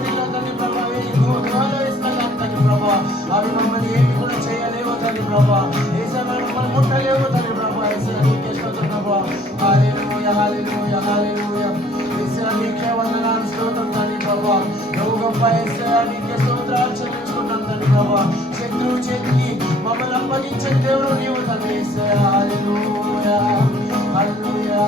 వాటిలో తండ్రి ప్రభా గృహాలు ఇస్తున్నాం తండ్రి ప్రభా. అవి మమ్మల్ని ఏమి కూడా చేయలేవు తండ్రి ప్రభా. ఏసా మమ్మల్ని ముట్టలేవు తండ్రి ప్రభా. ఏసా నీకే స్తోత్రం ప్రభా. హల్లెలూయా హల్లెలూయా హల్లెలూయా. ఏసా నీకే వందనాలు స్తోత్రం తండ్రి ప్రభా. నువ్వు గొప్ప ఏసా నీకే స్తోత్రాలు చెల్లించుకుంటాం తండ్రి ప్రభా. శత్రువు చేతికి మమ్మల్ని అప్పగించే దేవుడు నీవు తండ్రి ఏసా. హల్లెలూయా హల్లెలూయా.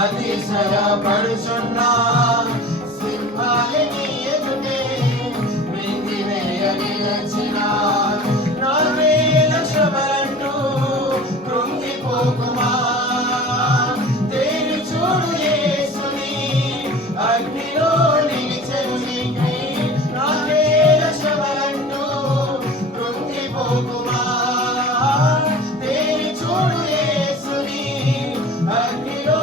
అతిశయపడుచున్నా సింహాలని ఎదుటే మింగివేయని రచిన నావే లక్ష్యమంటూ కృంగిపోకుమా. తేరి చూడు యేసుని అగ్నిలో నిలిచెను నీకై. నావే లక్ష్యమంటూ కృంగిపోకుమా. తేరి చూడు యేసుని అగ్నిలో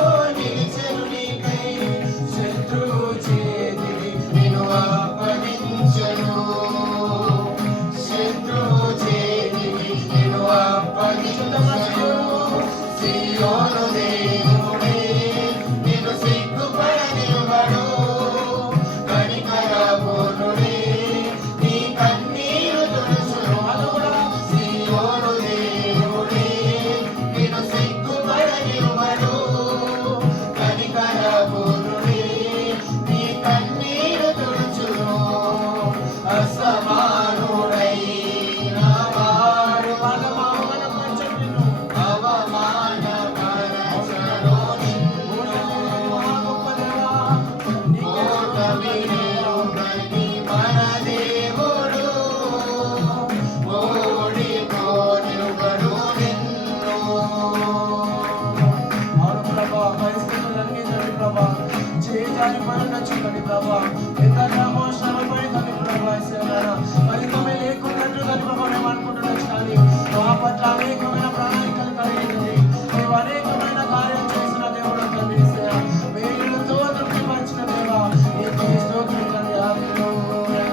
ప్రభా. ఎంత శ్రమ పడి తండ్రి ప్రభా ఫలితమే లేకున్నట్టు తండ్రి ప్రభా మేము అనుకుంటున్నాం. కానీ మా పట్ల అనేకమైన ప్రణాళికలు కలిగింది. మేము అనేకమైన కార్యం చేసిన దేవుడు తండ్రి. మేలుతో తృప్తి పంచిన దేవా నీకే స్తోత్రం తండ్రి. హల్లెలూయా.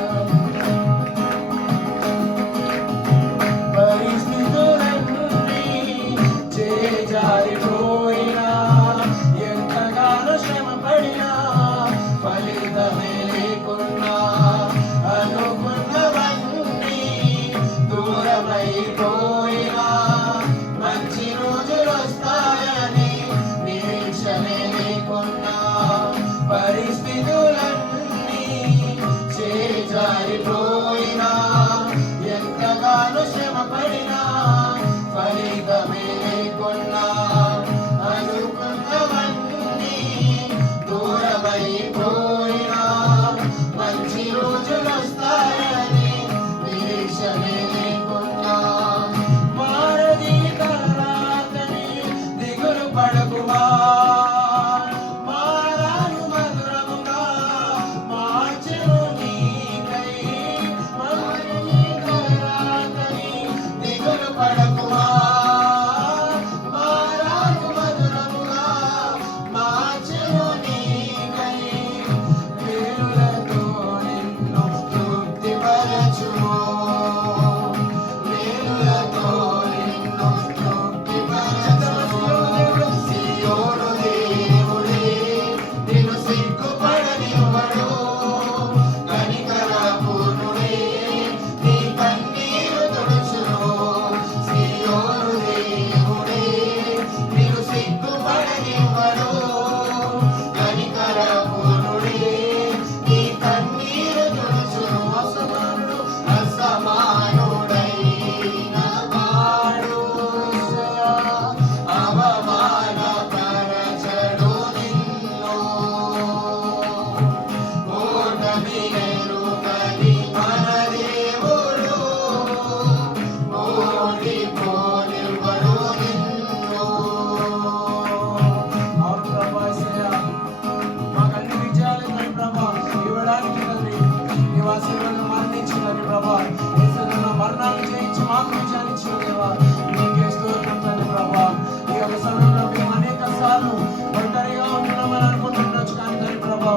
దయచేసిన దేవా నీకే స్తోత్రం తండ్రి ప్రభా. ఈ యొక్క సమయంలో మేము అనేక సార్లు ఒంటరిగా ఉంటున్నామని అనుకుంటుండొచ్చు, కానీ తండ్రి ప్రభా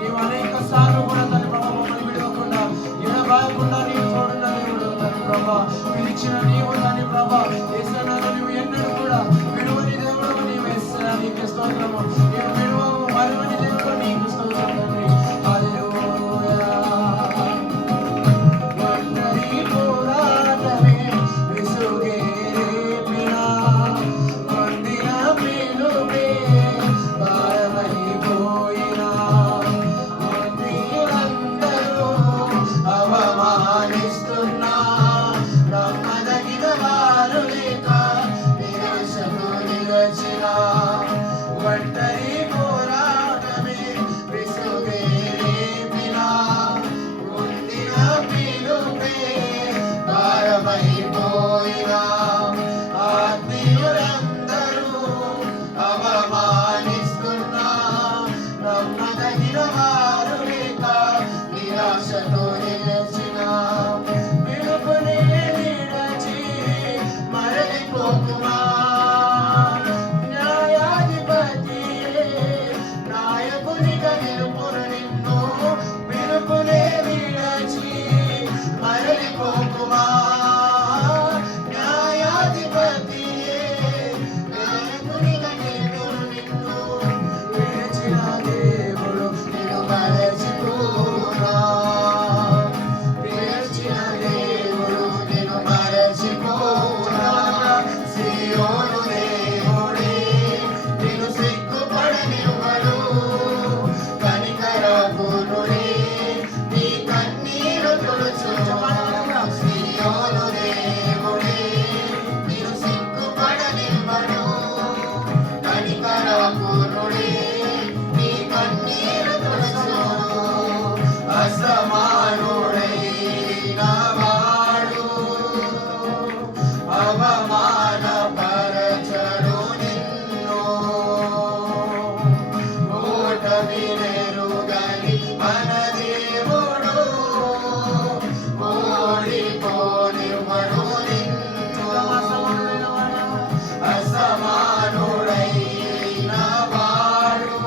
నీవు అనేక సార్లు కూడా తండ్రి ప్రభా మమ్మల్ని విడవకుండా ఎడబాయకుండా నీవు తోడున్న దేవుడు తండ్రి ప్రభా. పిలిచిన నీవు తండ్రి ప్రభా యేసయ్యా నీవు ఎన్నడూ కూడా విడువని దేవుడు నీవు యేసయ్యా నీకే స్తోత్రము. నీవు విడువవు మరువని దేవుడు నీకు స్తోత్రం తండ్రి. హల్లెలూయా. ఒంటరి పోరాటమే విసుగే రేపినా పొందిన పిలుపే భారమైపోయినా మందిరందరూ అవమానిస్తున్నా నమ్మదగిన వారు లేక నిరాశతో నిలచినా ఒంటరి పోరాటమే విసుగే రేపినా పొందిన పిలుపే భారమైపోయినా ఆత్మీయులందరూ అవమానిస్తున్నా నమ్మదగిన వారు లేక నిరాశతో నిలచిన పిలుపునే విడచి మరలిపోకుమా న్యాయాధిపతియే నాయకునిగా నిలుపును నిన్ను పిలుపునే విడచి మరలిపోకుమా న్యాయాధిపతియే నాయకునిగా నిలుపును నిన్ను విడిచిన దేవుడు నిన్ను మరచిపోనా విడిచిన దేవుడు నిన్ను మరచిపోనా సియోను దేవుడే నిన్ను సిగ్గుపడనివ్వడు కనికరపూర్ణుడే నీ కన్నీరు తుడుచును సియోను దేవుడే నిన్ను సిగ్గుపడనివ్వడు కనికరపూర్ణుడే నీ కన్నీరు తుడుచును అసమానుడైన వాడు అవమానపరచడు నిన్ను ఓటమినెరుగని మన దేవుడు ఓడిపోనివ్వడు నిన్ను అసమానుడైన వాడు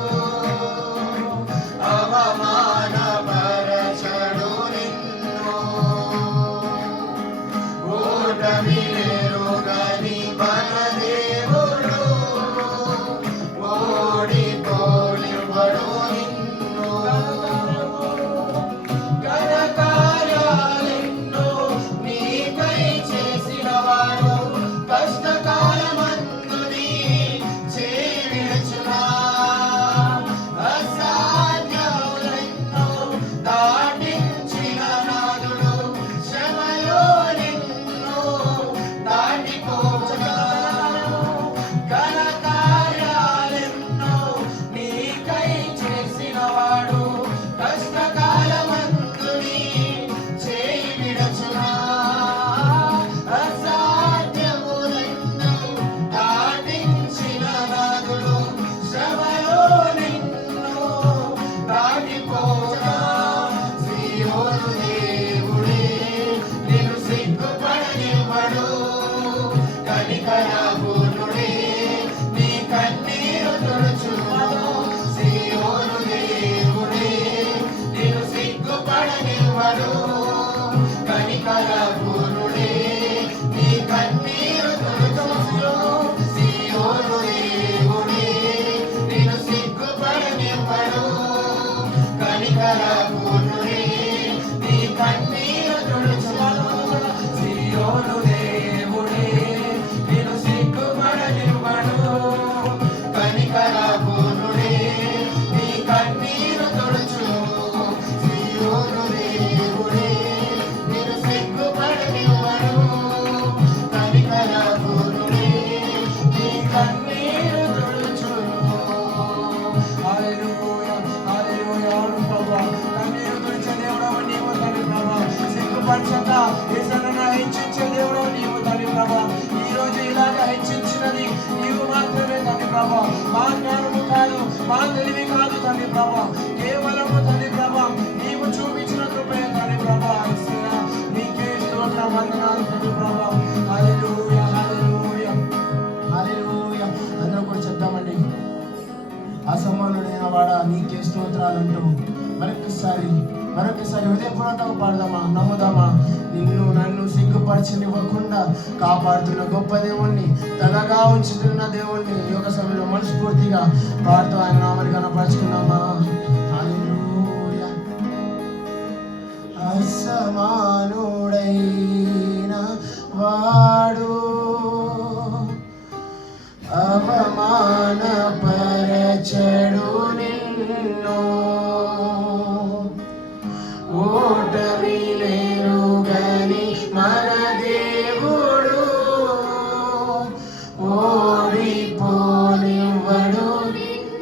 అవమానపరచడు నిన్ను ఓటమినెరుగని మన దేవుడు ఓడిపోనివ్వడు నిన్ను ఘనకార్యాలెన్నో నీకై చేసినవాడు కష్టకాలమందు నీ చేయి విడుచునా అసాధ్యములెన్నో దాటించిన నాదుడు శ్రమలో నిన్ను దాటిపోచునా ఘనకార్యాలెన్నో నీకై చేసినవాడు కష్టకాలమందు నీ చేయి విడుచునా అసాధ్యములెన్నో దాటించిన నాదుడు శ్రమలో నిన్ను దాటిపోచునా సియోను దేవుడే నిన్ను సిగ్గుపడనివ్వడు కనికరపూర్ణుడే నీ కన్నీరు తుడుచును సియోను దేవుడే నిన్ను సిగ్గుపడనివ్వడు కనికరపూర్ణుడే నీ కన్నీరు తుడుచును సియోను దేవుడే నిన్ను సిగ్గుపడనివ్వడు కనికరపూర్ణుడే నీ కన్నీరు తుడుచును సియోను దేవుడే నిన్ను సిగ్గుపడనివ్వడు కనికరపూర్ణుడే నీ కన్నీరు తుడుచును సియోను దేవుడే నిన్ను సిగ్గుపడనివ్వడు కనికరపూర్ణుడే నీ కన్నీరు తుడుచును. హల్లెలూయా హల్లెలూయా ప్రభువా. కన్నీరు తుడిచే దేవుడవు నీవు తండ్రి ప్రభా. సిగ్గుపరచక యేసయ్యను హెచ్చించే దేవుడవు నీవు తండ్రి ప్రభా. ఈ రోజు ఇలాగ హెచ్చించినది నీవు మాత్రమే తండ్రి ప్రభా. మా జ్ఞానము కాదు, మా తెలివి కాదు తండ్రి ప్రభా. కేవలము తండ్రి ప్రభా నీవు చూపించిన కృపే తండ్రి ప్రభా. యేసయ్యా నీకే స్తోత్రం వందనాలు తండ్రి ప్రభా. హల్లెలూయా. నీకే స్తోత్రాలంటూ మరొకసారి హృదయపూర్వకంగా పాడదామా, నమ్ముదామా. నిన్ను నన్ను సిగ్గుపరచనివ్వకుండా కాపాడుతున్న గొప్ప దేవుణ్ణి, తనగా ఉంచుతున్న దేవుణ్ణి ఈ యొక్క సమయంలో మనస్ఫూర్తిగా పాడుతూ ఆయన నామాన్ని కనపరుచుకున్నామా. హల్లెలూయా. అసమానుడైన వాడు అవమానపరచడు నిన్ను, ఓటమి లేరుగని మన దేవుడు ఓడిపోనివ్వడు.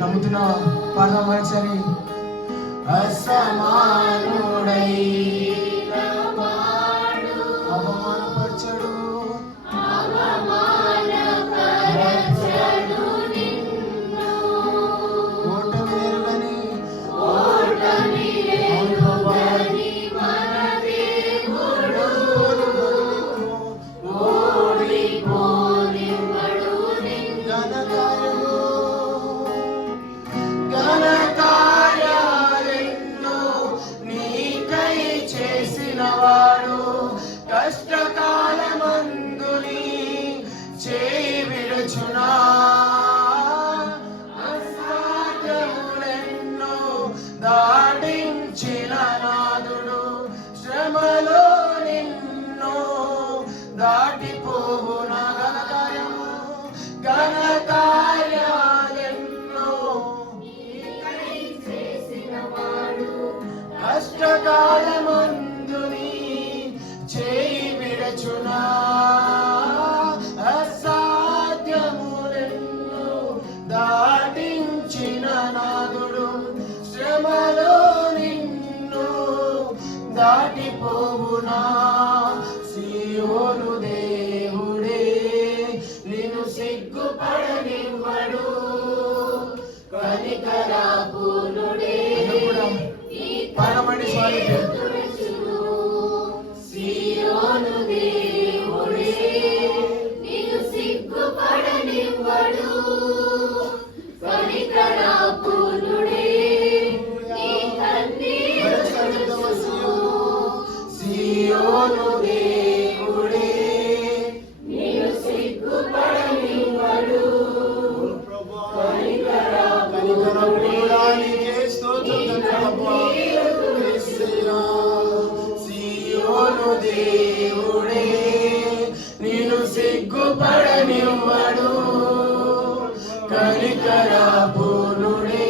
నమ్ముతున్నా పాడదాం మరోసారి. అసమానుడైన వాడు అవమానపరచడు కష్టకాలమందుని చేయి విడుచునా, అసాధ్యములెన్నో దాటించిన నాదుడు శ్రమలో నిన్ను దాటిపోవునా. ఘనకార్యాలెన్నో కష్టకాలమందుని చేయి విడచునా, అసాధ్యములెన్నో దాటించిన నాదుడు శ్రమలో నిన్ను దాటిపోవునా. సీయోను దేవుడే నిన్ను సిగ్గుపడనివ్వడు, కనికరాపూర్ణుడే పరమణి స్వామి. సీయోను దేవుడే నిన్ను సిగ్గుపడనివ్వడు, కనికరాపూర్ణుడే నీ కన్నీరు తుడుచును. సీయోను దేవుడే నిన్ను సిగ్గుపడనివ్వడు, కనికరాపూర్ణుడే నీకే స్తోత్రం. సీయోను దేవుడే నిన్ను సిగ్గుపడనివ్వడు, కనికరాపూర్ణుడే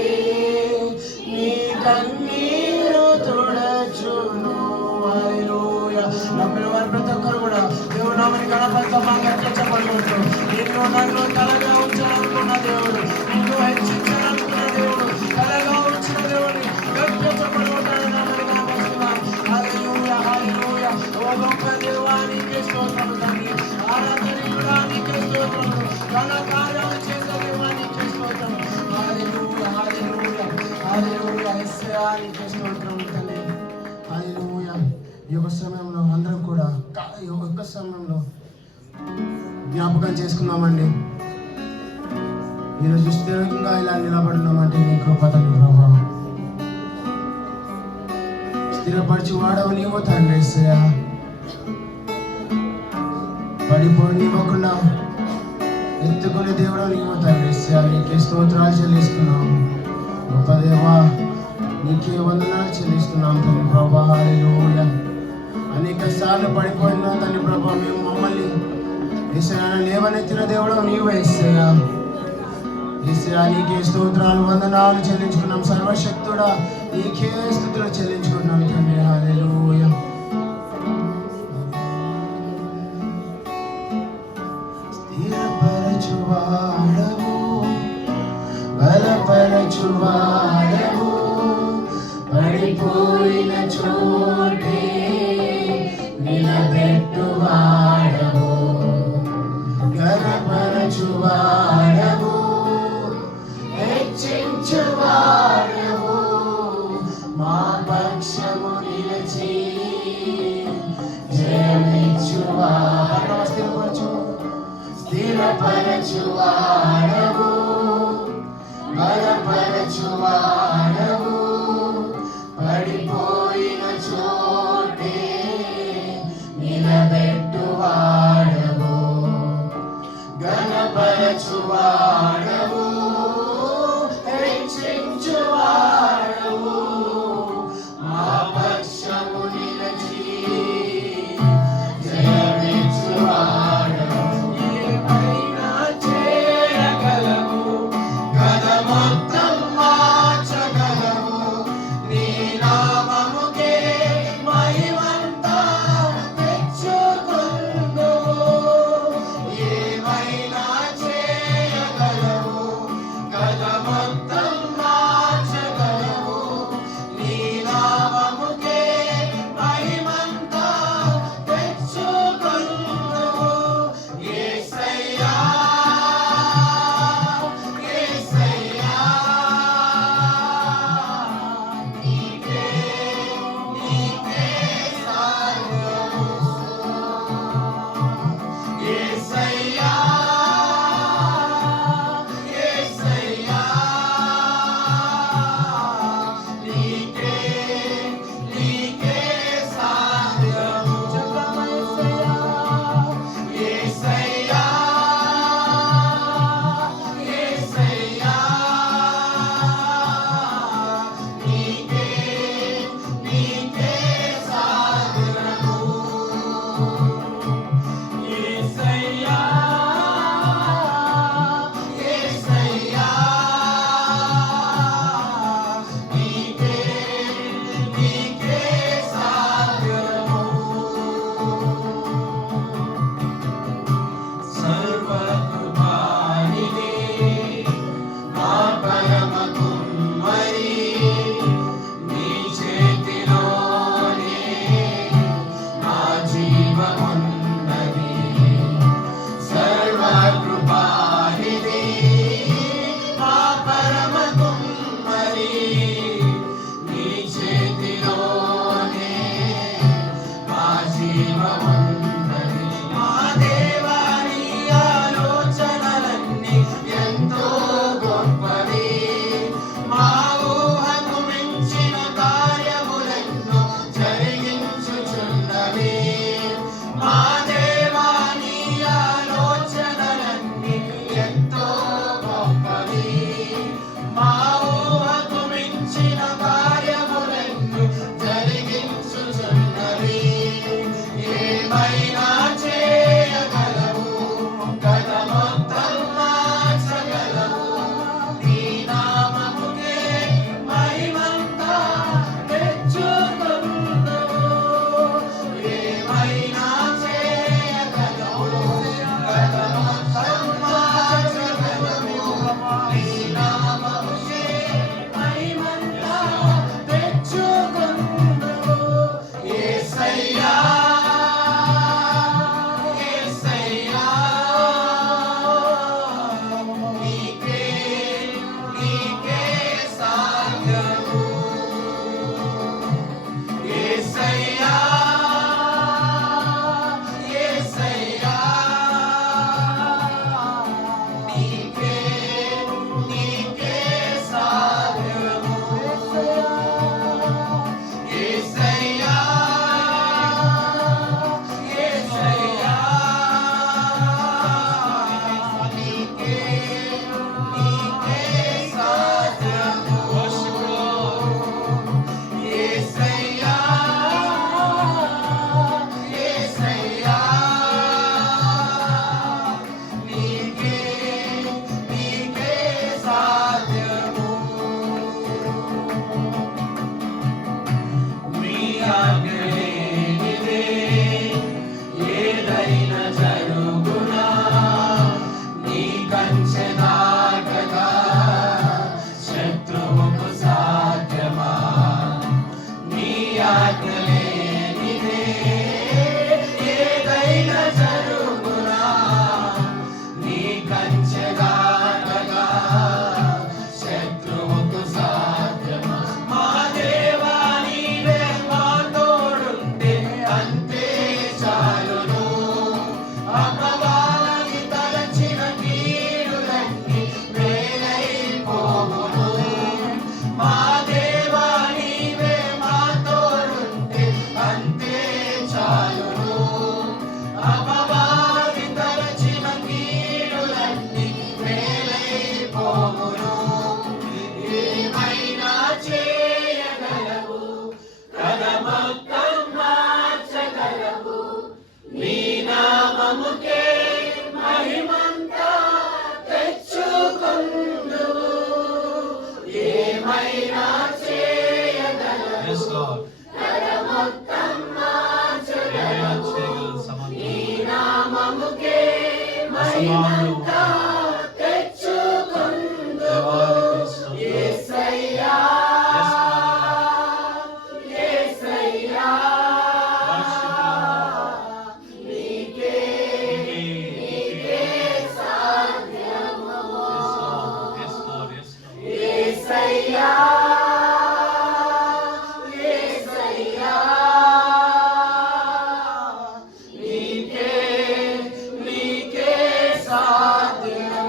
నీ కన్నీరు తుడచును. హల్లెలూయా. నమ్మిన వారి ప్రతి ఒక్కరు కూడా దేవుడు నామని గణపతిగా చెప్పబడుతూ, నిన్ను నన్ను తలగా ఉంచాలనుకున్న దేవుడు, నిన్ను హెచ్చించాలనుకున్న దేవుడు, తలగా ఉంచిన దేవుడిని గట్టిగా చెప్పబడుతున్నాడు. నామని గణపరుస్తున్నాం. హల్లెలూయా, హల్లెలూయా. ఓ గొప్ప దేవా నీకే స్తోత్రము తండ్రి, ఆరాధనీయుడా నీకే స్తోత్రము, ఘన కార్యాలు చేసే దేవా నీకే స్తోత్రము. హల్లెలూయా, హల్లెలూయా, హల్లెలూయా. యేసయ్యా నీకే స్తోత్రము తండ్రి. హల్లెలూయా. ఈ యొక్క సమయంలో అందరం కూడా ఈ ఒక్క సమయంలో జ్ఞాపకం చేసుకున్నామండి. ఈరోజు స్థిరంగా ఇలా నిలబడున్నామంటే నీ కృప తండ్రి ప్రభా. స్థిరపరిచి వాడవు నీవు తండ్రి యేసయ్యా. పడిపోనివ్వకుండా ఎత్తుకునే దేవుడు నీవు తండ్రి యేసయ్యా. నీకే స్తోత్రాలు చెల్లిస్తున్నాము గొప్ప దేవా, నీకే వందనాలు చెల్లిస్తున్నాం తండ్రి ప్రభా. హల్లెలూయా. అనేక సార్లు పడిపోయిన తండ్రి ప్రభా, మేము మమ్మల్ని యేసయ్యా లేవనెత్తిన దేవుడు నీవే యేసయ్యా. యేసయ్యా నీకే స్తోత్రాలు వందనాలు చెల్లించుకున్నాం. సర్వశక్తుడా నీకే స్తుతులు చెల్లించుకున్నాం తండ్రి. హల్లెలూయా. స్థిరపరచువాడవు, బలపరచువాడవు, పడిపోయిన చోటే నిలబెట్టువాడవు, ఘనపరచువాడవు, హెచ్చించువాడవు, మా పక్షము నిలిచి జయమిచ్చువాడవు. స్థిరపరచువాడవు, బలపరచువాడవు, మహిమంతా తెచ్చుకొందు యేసయ్యా యేసయ్యా నీకే సాధ్యము యేసయ్యా యేసయ్యా నీకే సాధ్యము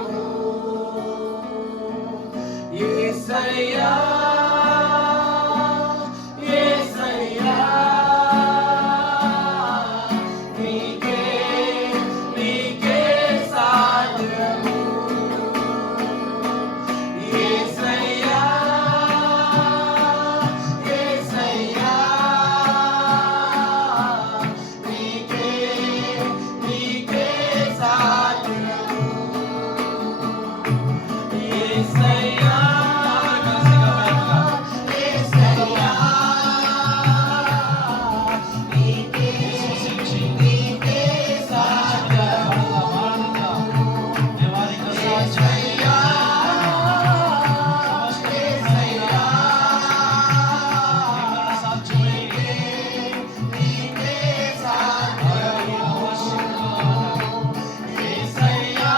యేసయ్యా యేసయ్యా నీకే సాధ్యము యేసయ్యా యేసయ్యా నీకే సాధ్యము యేసయ్యా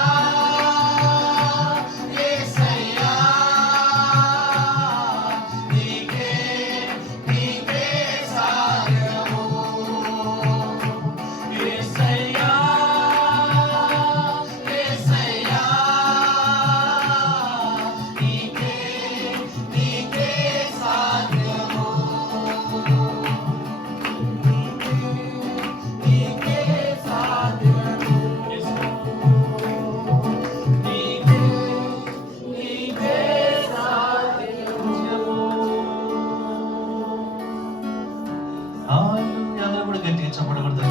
అందరూ కూడా గట్టిగా చప్పట్లు కొడతారు.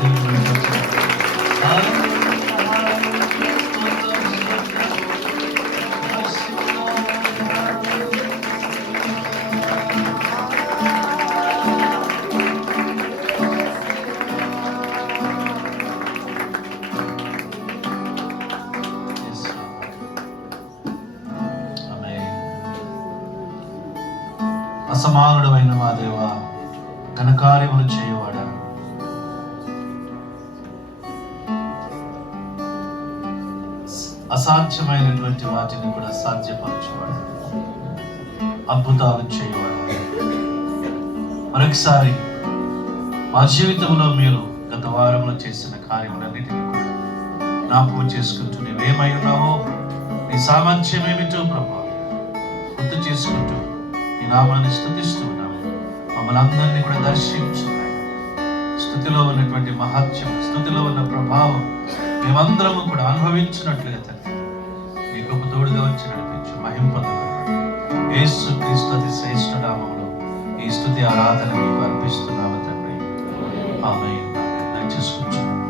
అసమానుడమైన మా దేవ, ఘనకార్యములు చేయవాడా, అసాధ్యమైనటువంటి వాటిని కూడా సాధ్యపరచువాడు, అద్భుతాలు చేయవాడు. మరొకసారి మా జీవితంలో మీరు గత వారంలో చేసిన కార్యములన్నిటిని కూడా జ్ఞాపకం చేసుకుంటూ నీవేమై ఉన్నావో, నీ సామర్థ్యం ఏమిటో ప్రభా గుర్తు చేసుకుంటూ నీ నామాన్ని స్తుతిస్తూ ఉన్నాము. మమ్మల్ని అందరినీ కూడా దర్శించున్నాయి. స్తుతిలో ఉన్నటువంటి మహత్యం, స్తుతిలో ఉన్న ప్రభావం మేమందరము కూడా అనుభవించినట్లుగా తండ్రి నీ కృప తోడుగా వచ్చి నడిపించు. మహిమ పొందగలరు. యేసు క్రీస్తు అతి శ్రేష్ఠ నామములో ఈ స్తుతి ఆరాధన మీకు అర్పిస్తున్నాము తండ్రి. ఆమేన్. దయచేసి కూర్చోండి.